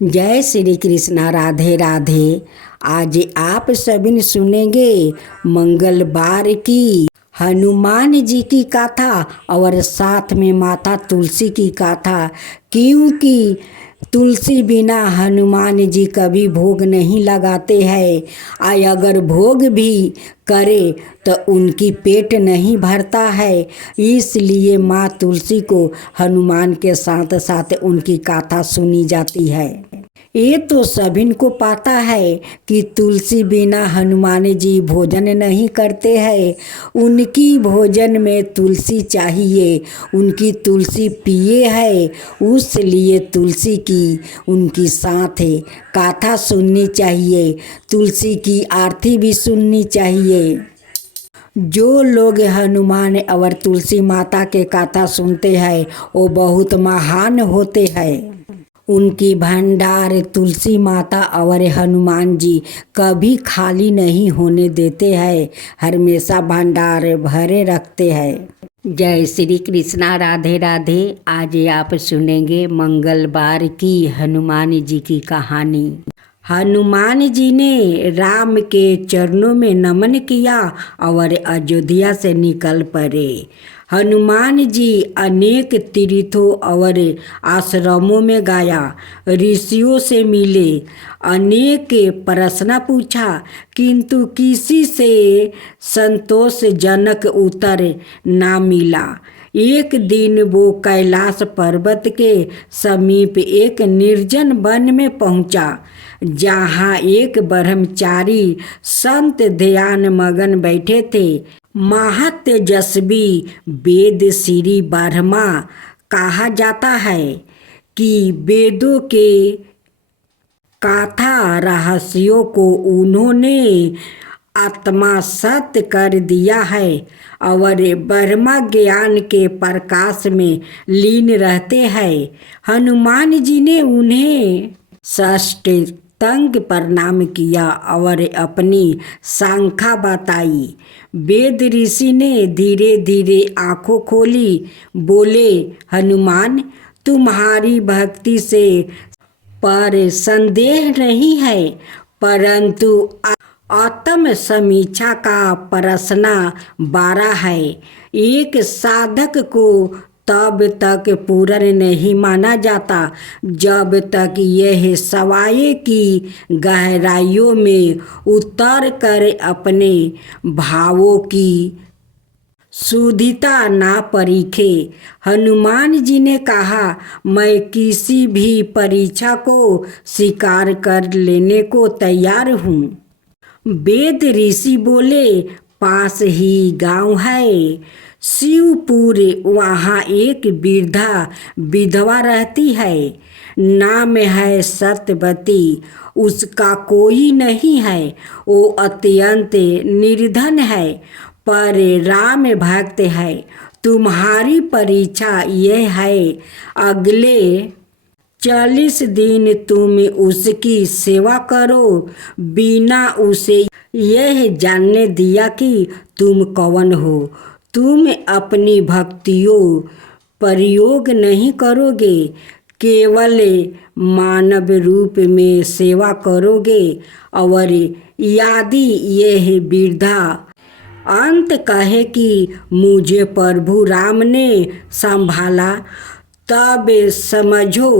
जय श्री कृष्णा। राधे राधे। आज आप सभी सुनेंगे मंगलवार की हनुमान जी की कथा और साथ में माता तुलसी की कथा। क्योंकि तुलसी बिना हनुमान जी कभी भोग नहीं लगाते हैं। अगर भोग भी करे तो उनकी पेट नहीं भरता है। इसलिए माँ तुलसी को हनुमान के साथ साथ उनकी कथा सुनी जाती है। ये तो सभी को पता है कि तुलसी बिना हनुमान जी भोजन नहीं करते हैं। उनकी भोजन में तुलसी चाहिए, उनकी तुलसी पिए है। उसलिए तुलसी की उनकी साथ कथा सुननी चाहिए, तुलसी की आरती भी सुननी चाहिए। जो लोग हनुमान और तुलसी माता के कथा सुनते हैं वो बहुत महान होते हैं। उनकी भंडार तुलसी माता और हनुमान जी कभी खाली नहीं होने देते हैं, हमेशा भंडार भरे रखते हैं। जय श्री कृष्णा। राधे राधे। आज आप सुनेंगे मंगलवार की हनुमान जी की कहानी। हनुमान जी ने राम के चरणों में नमन किया और अयोध्या से निकल पड़े। हनुमान जी अनेक तीर्थों और आश्रमों में गया, ऋषियों से मिले, अनेक प्रश्न पूछा, किंतु किसी से संतोषजनक उत्तर ना मिला। एक दिन वो कैलाश पर्वत के समीप एक निर्जन वन में पहुंचा, जहाँ एक ब्रह्मचारी संत ध्यान मगन बैठे थे। महातेजस्वी वेद श्री ब्रह्मा कहा जाता है कि वेदों के कथा रहस्यों को उन्होंने आत्मसात कर दिया है और ब्रह्म ज्ञान के प्रकाश में लीन रहते हैं। हनुमान जी ने उन्हें साष्टांग प्रणाम किया और अपनी शंका बताई। वेद ऋषि ने धीरे धीरे आंखों खोली, बोले, हनुमान, तुम्हारी भक्ति से पर संदेह नहीं है, परंतु आत्म समीक्षा का प्रश्न बड़ा है। एक साधक को तब तक पूर्ण नहीं माना जाता जब तक यह सवाए की गहराइयों में उतर कर अपने भावों की शुद्धता ना परीखे। हनुमान जी ने कहा, मैं किसी भी परीक्षा को स्वीकार कर लेने को तैयार हूँ। वेद ऋषि बोले, पास ही गांव है शिवपुर, वहाँ एक वृद्धा विधवा रहती है, नाम है सत्यवती। उसका कोई नहीं है, वो अत्यंत निर्धन है, पर राम भक्त है। तुम्हारी परीक्षा यह है, अगले 40 दिन तुम उसकी सेवा करो, बिना उसे यह जानने दिया कि तुम कौन हो। तुम अपनी भक्तियों प्रयोग नहीं करोगे, केवल मानव रूप में सेवा करोगे। और यदि यह वृद्धा अंत कहे कि मुझे प्रभु राम ने संभाला, तब समझो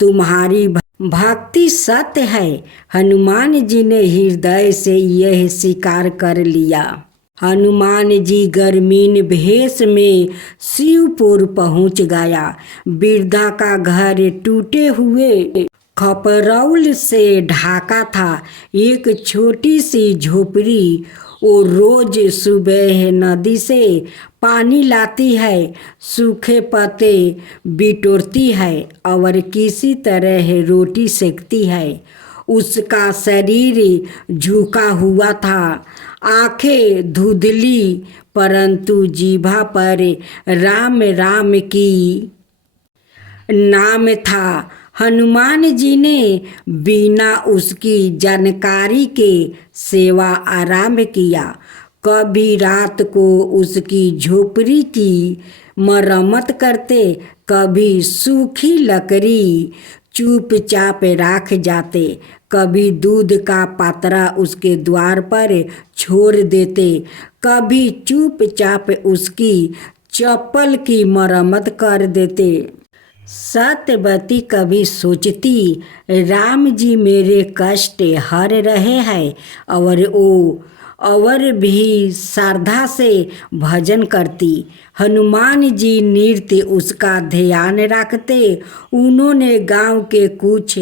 तुम्हारी भक्ति सत्य है। हनुमान जी ने हृदय से यह स्वीकार कर लिया। हनुमान जी ग्रामीण भेष में शिवपुर पहुंच गया। वृद्धा का घर टूटे हुए खपरौल से ढाका था। एक छोटी सी झोपड़ी। वो रोज सुबह नदी से पानी लाती है, सूखे पत्ते बिटोरती है और किसी तरह रोटी सेकती है। उसका शरीर झुका हुआ था, आंखें धुंधली, परंतु जीभा पर राम राम की नाम था। हनुमान जी ने बिना उसकी जानकारी के सेवा आरंभ किया। कभी रात को उसकी झोपड़ी की मरम्मत करते, कभी सूखी लकड़ी चुपचाप राख जाते। कभी दूध का पात्रा उसके द्वार पर छोड़ देते, कभी चुपचाप उसकी चप्पल की मरम्मत कर देते। सत्यवती कभी सोचती, राम जी मेरे कष्ट हर रहे हैं और भी श्रद्धा से भजन करती। हनुमान जी नृत्य उसका ध्यान रखते। उन्होंने गांव के कुछ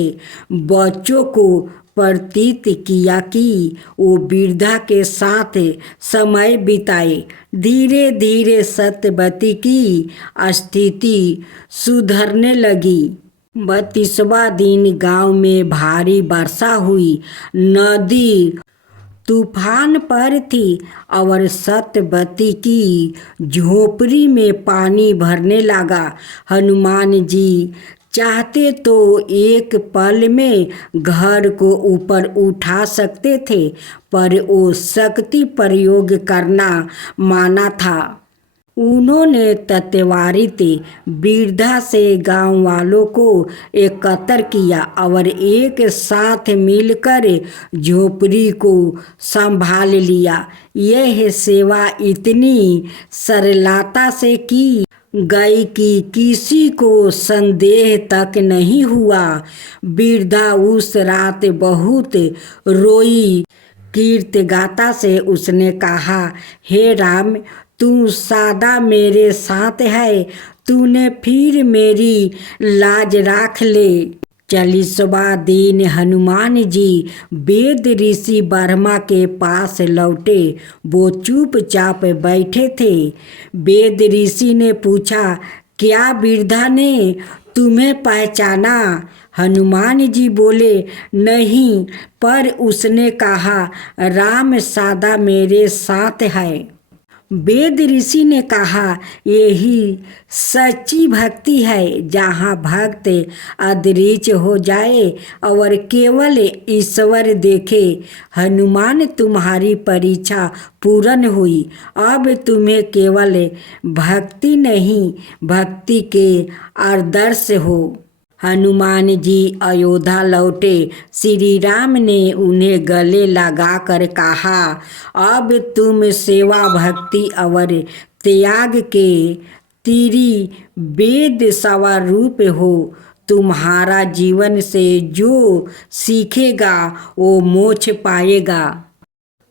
बच्चों को प्रतीत किया कि वो वृद्धा के साथ समय बिताए। धीरे धीरे सत्यवती की स्थिति सुधरने लगी। 32वां दिन गांव में भारी वर्षा हुई। नदी तूफान पर थी और सत्यवती की झोपड़ी में पानी भरने लगा। हनुमान जी चाहते तो एक पल में घर को ऊपर उठा सकते थे, पर वो शक्ति प्रयोग करना माना था। उन्होंने त्वरित वृद्धा से गांव वालों को एकत्र किया और एक साथ मिलकर झोपड़ी को संभाल लिया। यह सेवा इतनी सरलता से की गई कि किसी को संदेह तक नहीं हुआ। वृद्धा उस रात बहुत रोई। कीर्तगाता से उसने कहा, हे राम, तू सदा मेरे साथ है, तूने फिर मेरी लाज राख ले। 40वां दिन हनुमान जी वेद ऋषि ब्रह्मा के पास लौटे। वो चुपचाप बैठे थे। वेद ऋषि ने पूछा, क्या वृद्धा ने तुम्हें पहचाना? हनुमान जी बोले, नहीं, पर उसने कहा, राम सदा मेरे साथ है। वेद ऋषि ने कहा, यही सच्ची भक्ति है, जहाँ भक्त अदृश्य हो जाए और केवल ईश्वर देखे। हनुमान, तुम्हारी परीक्षा पूर्ण हुई। अब तुम्हें केवल भक्ति नहीं, भक्ति के आदर्श हो। हनुमान जी अयोध्या लौटे। श्री राम ने उन्हें गले लगाकर कहा, अब तुम सेवा, भक्ति और त्याग के त्रिवेद स्वरूप हो। तुम्हारा जीवन से जो सीखेगा वो मोक्ष पाएगा।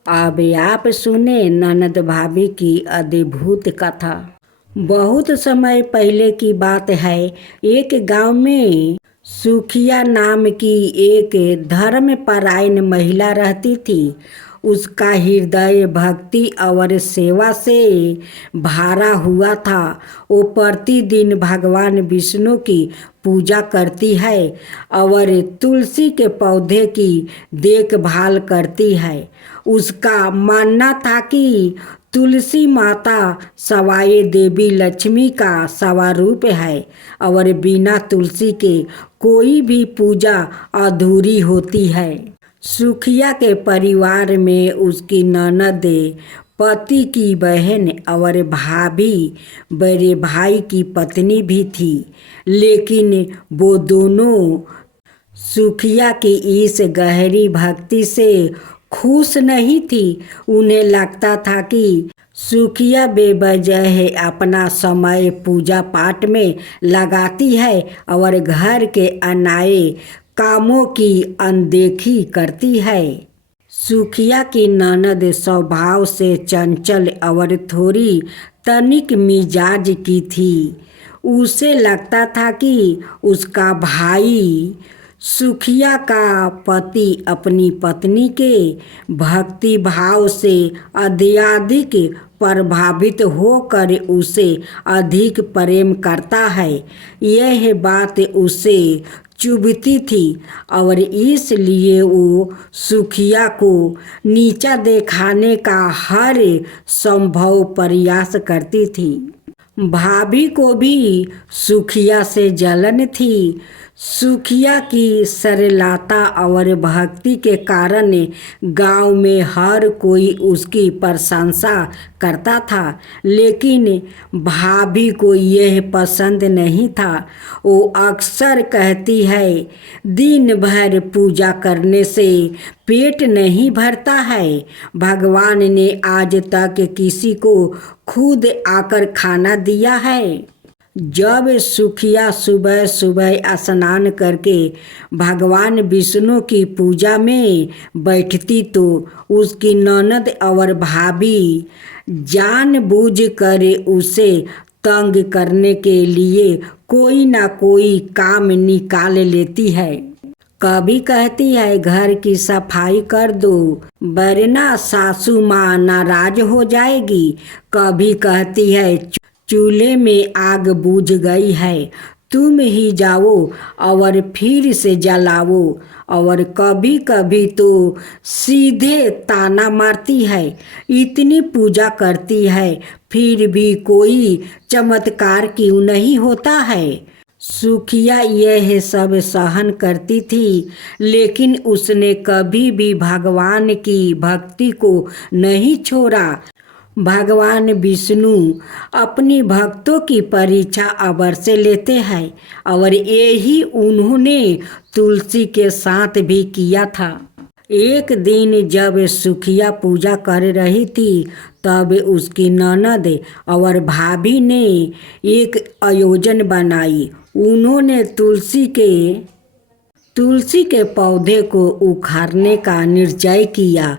अब आप सुने ननद भाभी की अद्भुत कथा। बहुत समय पहले की बात है। एक गांव में सुखिया नाम की एक धर्मपरायण महिला रहती थी। उसका हृदय भक्ति और सेवा से भरा हुआ था। वो प्रतिदिन भगवान विष्णु की पूजा करती है और तुलसी के पौधे की देखभाल करती है। उसका मानना था कि तुलसी माता सवाई देवी लक्ष्मी का स्वरूप है और बिना तुलसी के कोई भी पूजा अधूरी होती है। सुखिया के परिवार में उसकी ननद, पति की बहन और भाभी, बड़े भाई की पत्नी भी थी, लेकिन वो दोनों सुखिया की इस गहरी भक्ति से खुश नहीं थी। उन्हें लगता था कि सुखिया बेवजह अपना समय पूजा पाठ में लगाती है और घर के अनाए कामों की अनदेखी करती है। सुखिया की ननद स्वभाव से चंचल और थोड़ी तनिक मिजाज की थी। उसे लगता था कि उसका भाई सुखिया का पति अपनी पत्नी के भक्ति भाव से अत्यधिक प्रभावित होकर उसे अधिक प्रेम करता है। यह बात उसे चुभती थी और इसलिए वो सुखिया को नीचा दिखाने का हर संभव प्रयास करती थी। भाभी को भी सुखिया से जलन थी। सुखिया की सरलता और भक्ति के कारण गांव में हर कोई उसकी प्रशंसा करता था, लेकिन भाभी को यह पसंद नहीं था। वो अक्सर कहती है, दिन भर पूजा करने से पेट नहीं भरता है। भगवान ने आज तक किसी को खुद आकर खाना दिया है। जब सुखिया सुबह सुबह स्नान करके भगवान विष्णु की पूजा में बैठती तो उसकी ननद और भाभी जानबूझकर उसे तंग करने के लिए कोई ना कोई काम निकाल लेती है। कभी कहती है घर की सफाई कर दो वरना सासू माँ नाराज हो जाएगी। कभी कहती है चूल्हे में आग बुझ गई है, तुम ही जाओ और फिर से जलाओ। और कभी कभी तो सीधे ताना मारती है, इतनी पूजा करती है फिर भी कोई चमत्कार क्यों नहीं होता है। सुखिया यह सब सहन करती थी, लेकिन उसने कभी भी भगवान की भक्ति को नहीं छोड़ा। भगवान विष्णु अपनी भक्तों की परीक्षा अवश्य लेते हैं और यही उन्होंने तुलसी के साथ भी किया था। एक दिन जब सुखिया पूजा कर रही थी तब उसकी ननद और भाभी ने एक आयोजन बनाई। उन्होंने तुलसी के पौधे को उखाड़ने का निश्चय किया।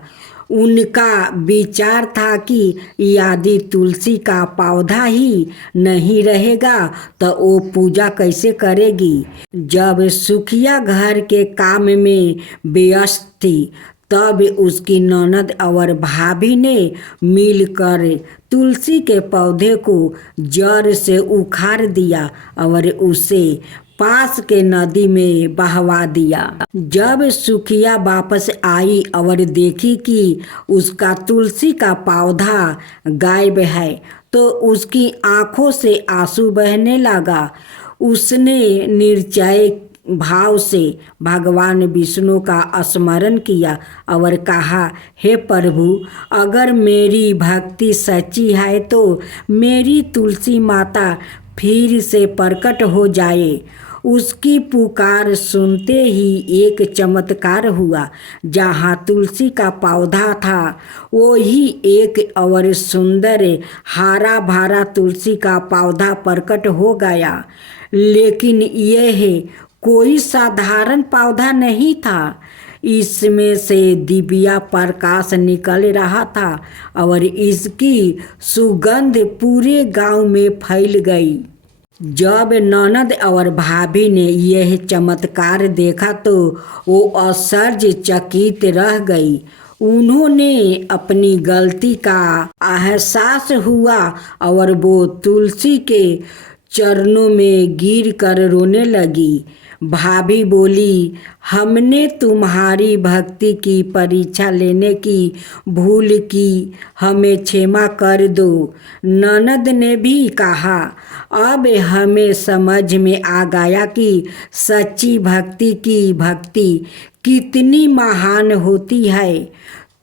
उनका विचार था कि यदि तुलसी का पौधा ही नहीं रहेगा तो वो पूजा कैसे करेगी। जब सुखिया घर के काम में व्यस्त थी तब उसकी ननद और भाभी ने मिलकर तुलसी के पौधे को जड़ से उखाड़ दिया और उसे पास के नदी में बहवा दिया। जब सुखिया वापस आई और देखी कि उसका तुलसी का पौधा गायब है तो उसकी आंखों से आंसू बहने लगा। उसने निर्जय भाव से भगवान विष्णु का स्मरण किया और कहा, हे प्रभु, अगर मेरी भक्ति सच्ची है तो मेरी तुलसी माता फिर से प्रकट हो जाए। उसकी पुकार सुनते ही एक चमत्कार हुआ। जहाँ तुलसी का पौधा था वही एक और सुंदर हरा भरा तुलसी का पौधा प्रकट हो गया। लेकिन यह कोई साधारण पौधा नहीं था। इसमें से दिव्या प्रकाश निकल रहा था और इसकी सुगंध पूरे गांव में फैल गई। जब ननद और भाभी ने यह चमत्कार देखा तो वो आश्चर्यचकित रह गई। उन्होंने अपनी गलती का एहसास हुआ और वो तुलसी के चरणों में गिर कर रोने लगी। भाभी बोली, हमने तुम्हारी भक्ति की परीक्षा लेने की भूल की, हमें क्षमा कर दो। ननद ने भी कहा, अब हमें समझ में आ गया कि सच्ची भक्ति की भक्ति कितनी महान होती है।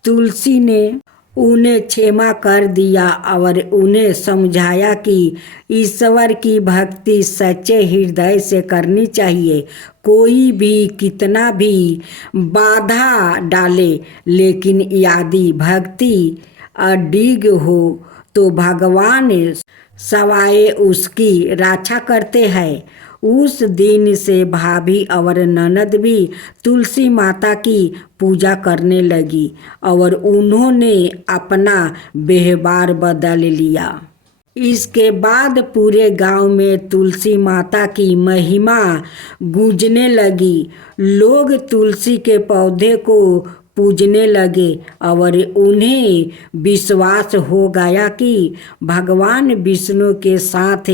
तुलसी ने उन्हें क्षमा कर दिया और उन्हें समझाया कि ईश्वर की भक्ति सच्चे हृदय से करनी चाहिए। कोई भी कितना भी बाधा डाले, लेकिन यदि भक्ति अडिग हो तो भगवान सवाए उसकी रक्षा करते हैं। उस दिन से भाभी और ननद भी तुलसी माता की पूजा करने लगी और उन्होंने अपना व्यवहार बदल लिया। इसके बाद पूरे गांव में तुलसी माता की महिमा गूंजने लगी। लोग तुलसी के पौधे को पूजने लगे और उन्हें विश्वास हो गया कि भगवान विष्णु के साथ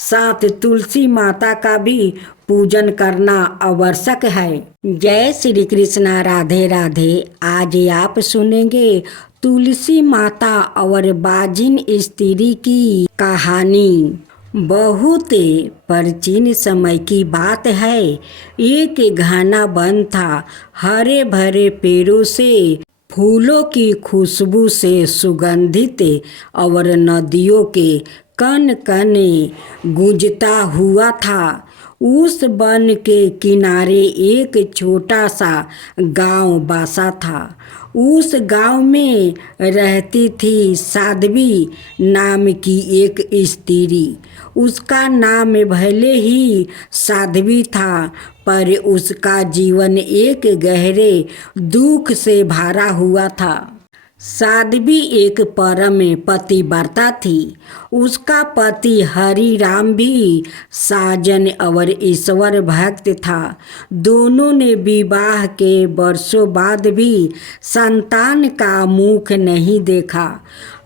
साथ तुलसी माता का भी पूजन करना आवश्यक है। जय श्री कृष्णा, राधे राधे। आज आप सुनेंगे तुलसी माता और बाजिन स्त्री की कहानी। बहुत प्राचीन समय की बात है। एक घना वन था, हरे भरे पेड़ों से, फूलों की खुशबू से सुगंधित और नदियों के कन कन गूंजता हुआ था। उस वन के किनारे एक छोटा सा गांव बसा था। उस गांव में रहती थी साध्वी नाम की एक स्त्री। उसका नाम भले ही साध्वी था, पर उसका जीवन एक गहरे दुख से भरा हुआ था। साध्वी एक परम पतिव्रता थी। उसका पति हरि राम भी साजन और ईश्वर भक्त था। दोनों ने विवाह के वर्षों बाद भी संतान का मुख नहीं देखा।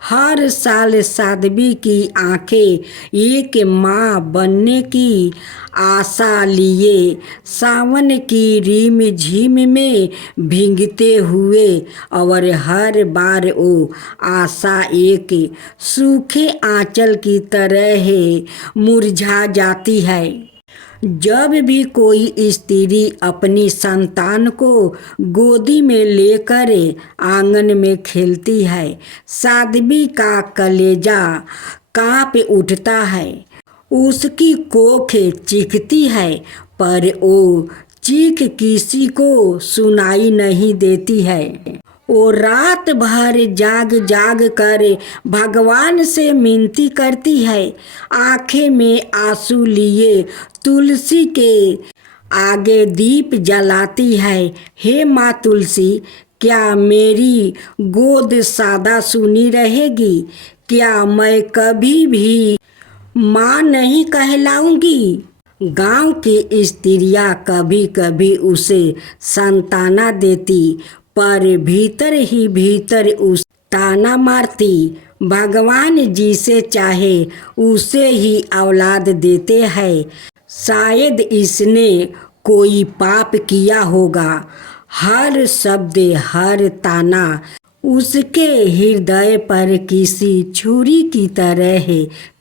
हर साल साध्वी की आंखें एक माँ बनने की आशा लिए सावन की रिम झिम में भीगते हुए, और हर बार वो आशा एक सूखे आंचल की तरह मुरझा जाती है। जब भी कोई स्त्री अपनी संतान को गोदी में लेकर आंगन में खेलती है, साध्वी का कलेजा कांप उठता है। उसकी कोख चीखती है, पर वो चीख किसी को सुनाई नहीं देती है। वो रात भर जाग जाग कर भगवान से मिनती करती है, आंखें में आंसू लिए तुलसी के आगे दीप जलाती है। हे माँ तुलसी, क्या मेरी गोद सादा सुनी रहेगी? क्या मैं कभी भी माँ नहीं कहलाऊंगी? गांव की स्त्रियां कभी कभी उसे सांत्वना देती, पर भीतर ही भीतर उस ताना मारती। भगवान जिसे चाहे उसे ही औलाद देते हैं। शायद इसने कोई पाप किया होगा। हर शब्द, हर ताना उसके हृदय पर किसी छुरी की तरह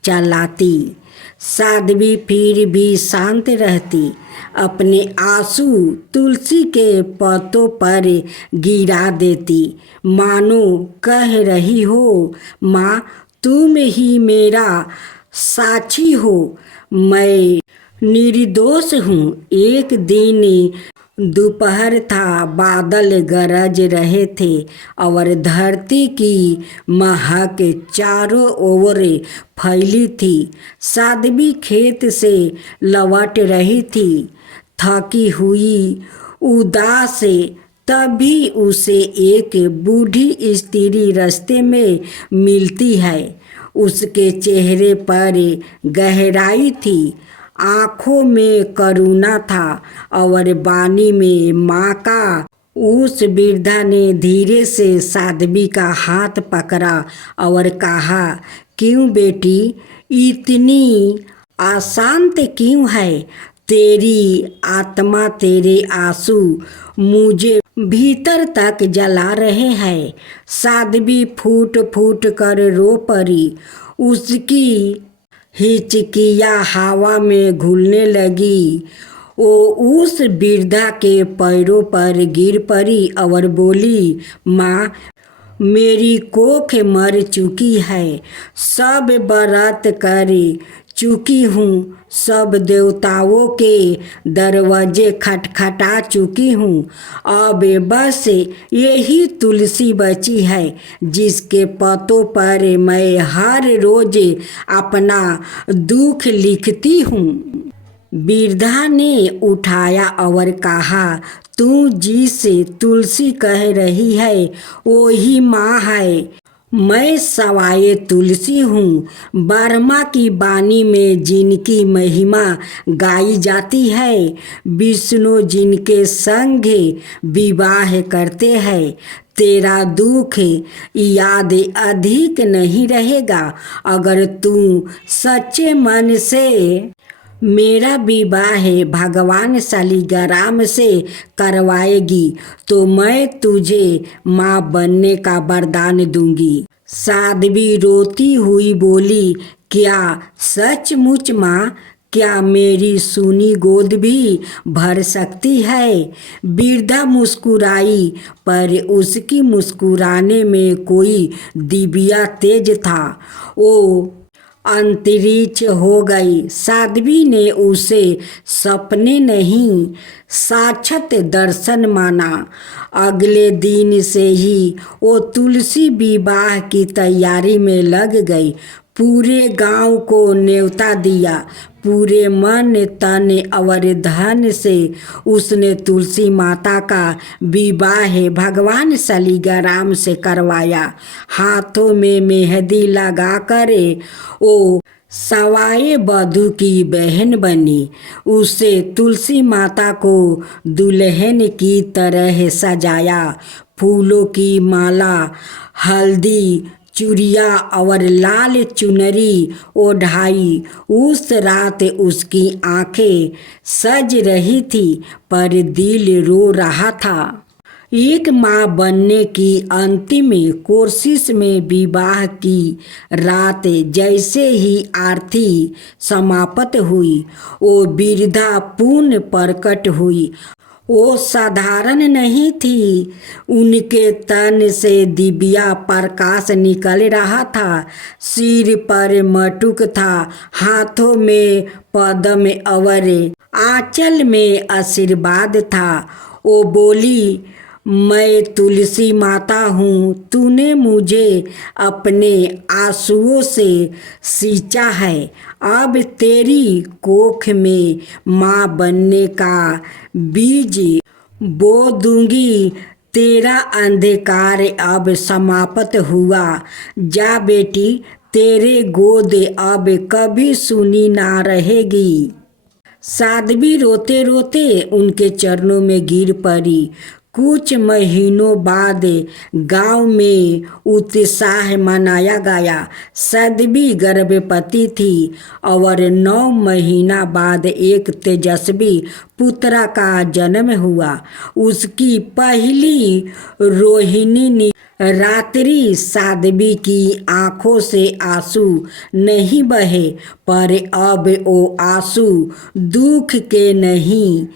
चलाती। साध्वी फिर भी शांत रहती, अपने आंसू तुलसी के पत्तों पर गिरा देती, मानो कह रही हो, माँ तुम ही मेरा साक्षी हो, मैं निर्दोष हूँ। एक दिन दोपहर था, बादल गरज रहे थे और धरती की महक चारों ओर फैली थी। साध्वी खेत से लौट रही थी, थकी हुई, उदास। तभी उसे एक बूढ़ी स्त्री रास्ते में मिलती है। उसके चेहरे पर गहराई थी, आँखों में करुणा था और वाणी में माँ का। उस वृद्धा ने धीरे से साध्वी का हाथ पकड़ा और कहा, क्यों बेटी, इतनी अशांत क्यों है? तेरी आत्मा, तेरे आंसू मुझे भीतर तक जला रहे हैं। साध्वी फूट फूट कर रो पड़ी। उसकी हिचकियाँ हवा में घुलने लगी। वो उस वृद्धा के पैरों पर गिर पड़ी और बोली, माँ मेरी कोख मर चुकी है, सब व्रत कर चुकी हूँ, सब देवताओं के दरवाजे खटखटा चुकी हूँ। अब बस यही तुलसी बची है, जिसके पत्तों पर मैं हर रोज अपना दुख लिखती हूँ। वृद्धा ने उठाया और कहा, तू जिसे तुलसी कह रही है वही माँ है। मैं सवाए तुलसी हूँ। ब्रह्मा की वाणी में जिनकी महिमा गाई जाती है, विष्णु जिनके संग विवाह करते हैं। तेरा दुख याद अधिक नहीं रहेगा अगर तू सच्चे मन से मेरा विवाह भगवान शालिग्राम से करवाएगी, तो मैं तुझे माँ बनने का वरदान दूंगी। साध्वी रोती हुई बोली, क्या सचमुच माँ, क्या मेरी सूनी गोद भी भर सकती है? वृद्धा मुस्कुराई, पर उसकी मुस्कुराने में कोई दिव्या तेज था। वो अंतरिक्ष हो गई। साध्वी ने उसे सपने नहीं, साक्षात दर्शन माना। अगले दिन से ही वो तुलसी विवाह की तैयारी में लग गई। पूरे गांव को न्योता दिया। पूरे मन तन और धन से उसने तुलसी माता का विवाह भगवान शालिग्राम से करवाया। हाथों में मेहंदी लगाकर वो सवाए बधू की बहन बनी। उसे तुलसी माता को दुल्हन की तरह सजाया। फूलों की माला, हल्दी, चूड़िया और लाल चुनरी ओढ़ाई। उस रात उसकी आंखें सज रही थी, पर दिल रो रहा था। एक माँ बनने की अंतिम कोशिश में विवाह की रात जैसे ही आरती समाप्त हुई, वो वृद्धा पूर्ण प्रकट हुई। वो साधारण नहीं थी। उनके तन से दिव्या प्रकाश निकल रहा था। सिर पर मटुक था, हाथों में पद्म और आंचल में आशीर्वाद था। वो बोली, मैं तुलसी माता हूँ। तूने मुझे अपने आंसुओं से सींचा है। अब तेरी कोख में माँ बनने का बीज बो दूंगी। तेरा अंधकार अब समाप्त हुआ। जा बेटी, तेरे गोद अब कभी सूनी ना रहेगी। साध्वी रोते रोते उनके चरणों में गिर पड़ी। कुछ महीनों बाद गांव में उत्साह मनाया गया। साध्वी गर्भवती थी और 9 महीना बाद एक तेजस्वी पुत्र का जन्म हुआ। उसकी पहली रोहिणी रात्रि साध्वी की आंखों से आंसू नहीं बहे, पर अब वो आंसू दुख के नहीं,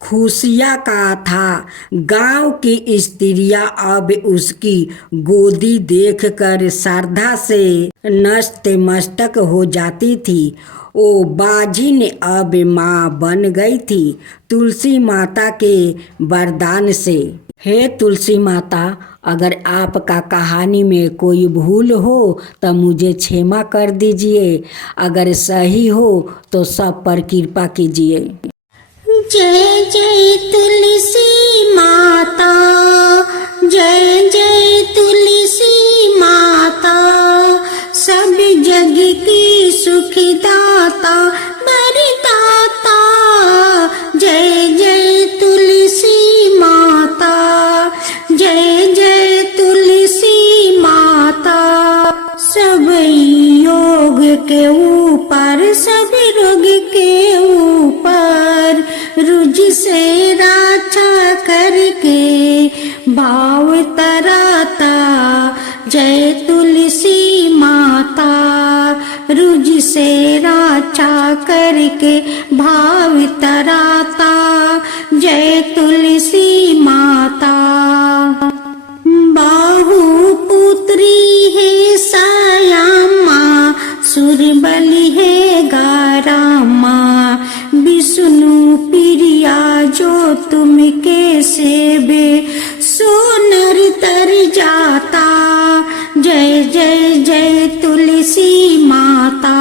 खुशियाँ का था। गांव की स्त्रियां अब उसकी गोदी देखकर श्रद्धा से नतमस्तक हो जाती थी। वो बाजिन अब माँ बन गई थी, तुलसी माता के वरदान से। हे तुलसी माता, अगर आपका कहानी में कोई भूल हो तो मुझे क्षमा कर दीजिए। अगर सही हो तो सब पर कृपा कीजिए। जय जय तुलसी माता, जय जय तुलसी माता, सब जग की सुखदाता वरदाता। जय जय तुलसी माता, जय जय तुलसी माता। सब योग के ऊपर, सब रोग के ऊपर रुझ से रक्षा करके भाव तराता। जय तुलसी माता, रुझ से रक्षा करके भाव तराता। जय तुलसी माता। बाहु पुत्री है सायामा, सुरबली है गारामा। विष्णु प्रिया जो तुम के सेवे, सोनर तर जाता। जय जय जय तुलसी माता,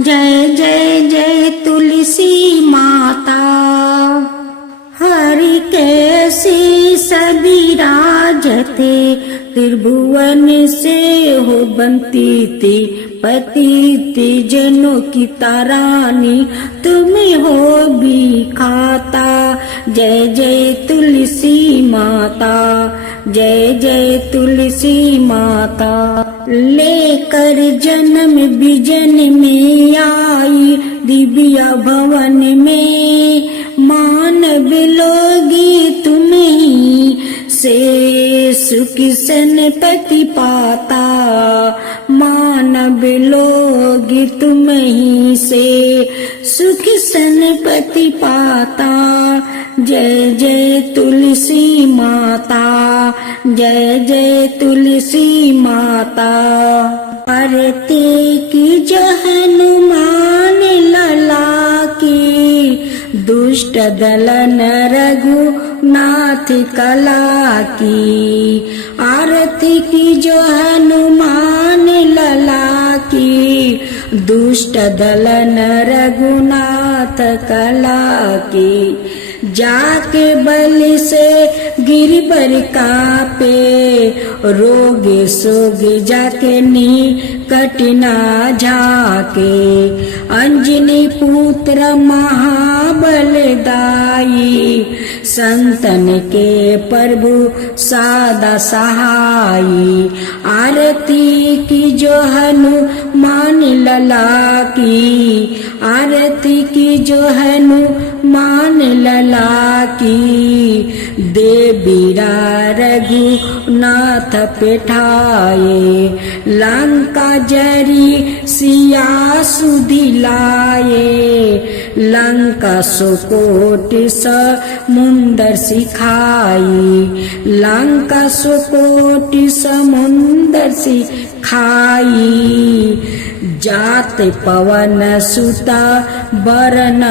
जय जय जय तुलसी माता। हरि कैसे सभी राजते, त्रिभुवन से हो बनती थी। पति जनों की तारानी, तुम्हें हो भी खाता। जय जय तुलसी माता, जय जय तुलसी माता। लेकर जन्म विजन में आई, दिव्या भवन में मानव लोगी तुम्हीं से सुख सन पति पाता। मानव लोग तुम ही से सुख सनपति पाता। जय जय तुलसी माता, जय जय तुलसी माता। आरती की जो हनुमान लला की, दुष्ट दलन रघुनाथ कला की। आरती की जो हनुमान लला की, दुष्ट दलन रघुनाथ कला की। जाके बल से गिरबर कापे, रोग सोग जाके निकट ना जाके। अंजनी पुत्र महाबलदाई, संतन के प्रभु सादा सहाई। आरती की जो हनुमान लला की, आरती की जो हनुमान लला की। देवीरा रघुनाथ पेठाए, लंका जरी सिया सुदिलाए। लंका सुकोट समुंदर सिखाई, लंका सुकोट समुंदर सिखाई। जात पवन सुता बरन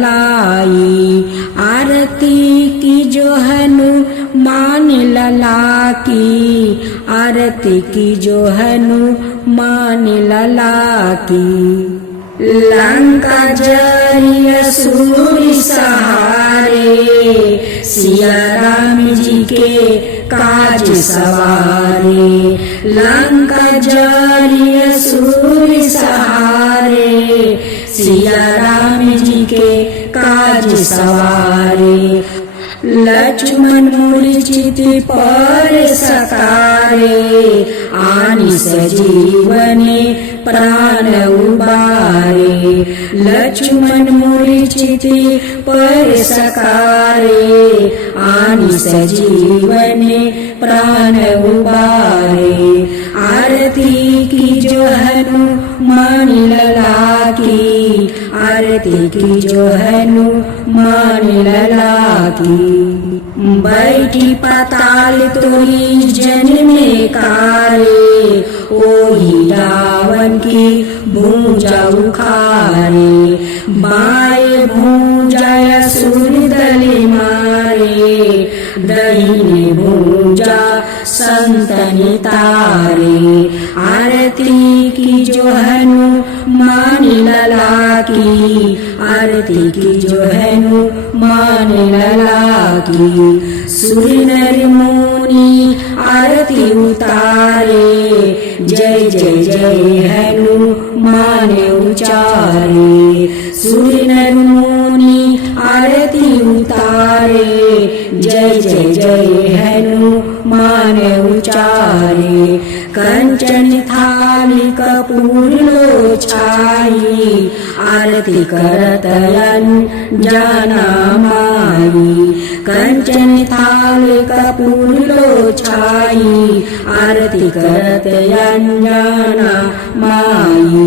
लाई, आरती की जो हनुमान लला की। आरती की जो हनुमान लला की। लंका जरी असुर सहारे, सिया राम जी के काज सवारे। लंका जरी असुर सहारे, सिया राम जी के काज सवारे। लक्ष्मण मूर्छित पर सकारे, आनि सजीवने प्राण उबारे। लक्ष्मण मूर्छित पर सकारे, आनि सजीवने प्राण उबारे। आरती की जो हनुमान लला की, आरती की जो हनुमान लला की। बैठी पाताल तोरी जन्मे कारे, ओही रावण की भूजा उखारे। बाएं भूजा असुर दल मारे, दाहिने भूजा संतन तारे। आरती की जो हनुमान लला की, आरती की जो हनुमान लला की। सुर नर मुनि आरती उतारे, जय जय जय हनुमान उचारे। सुर नर मुनि आरती उतारे, जय जय जय हनुमान उचारे। कंचन थाली कपूर लो छाई, आरती करत अनजाना माई। कंचन थाली कपूर लो छाई, आरती करत अनजाना माई।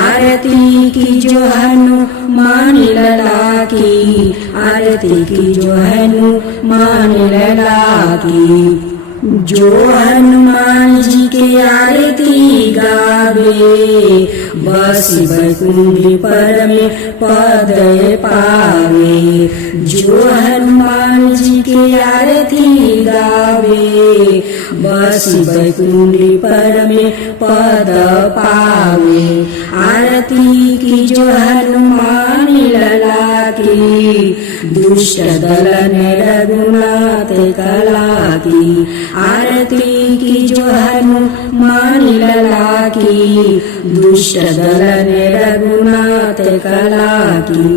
आरती की जो हनुमान लला की, आरती की जो हनुमान लला की। जो हनुमान जी के आरती गावे, बस बैकुंठ पर में पद पावे। जो हनुमान जी के आरती गावे, बस बैकुंठ पर में पद पावे। आरती की जो हनुमान लला की, दुष्ट दलन रघुनाथ कला की। आरती की जो हनुमान लला की, दुष्ट दलन रघुनाथ कला की।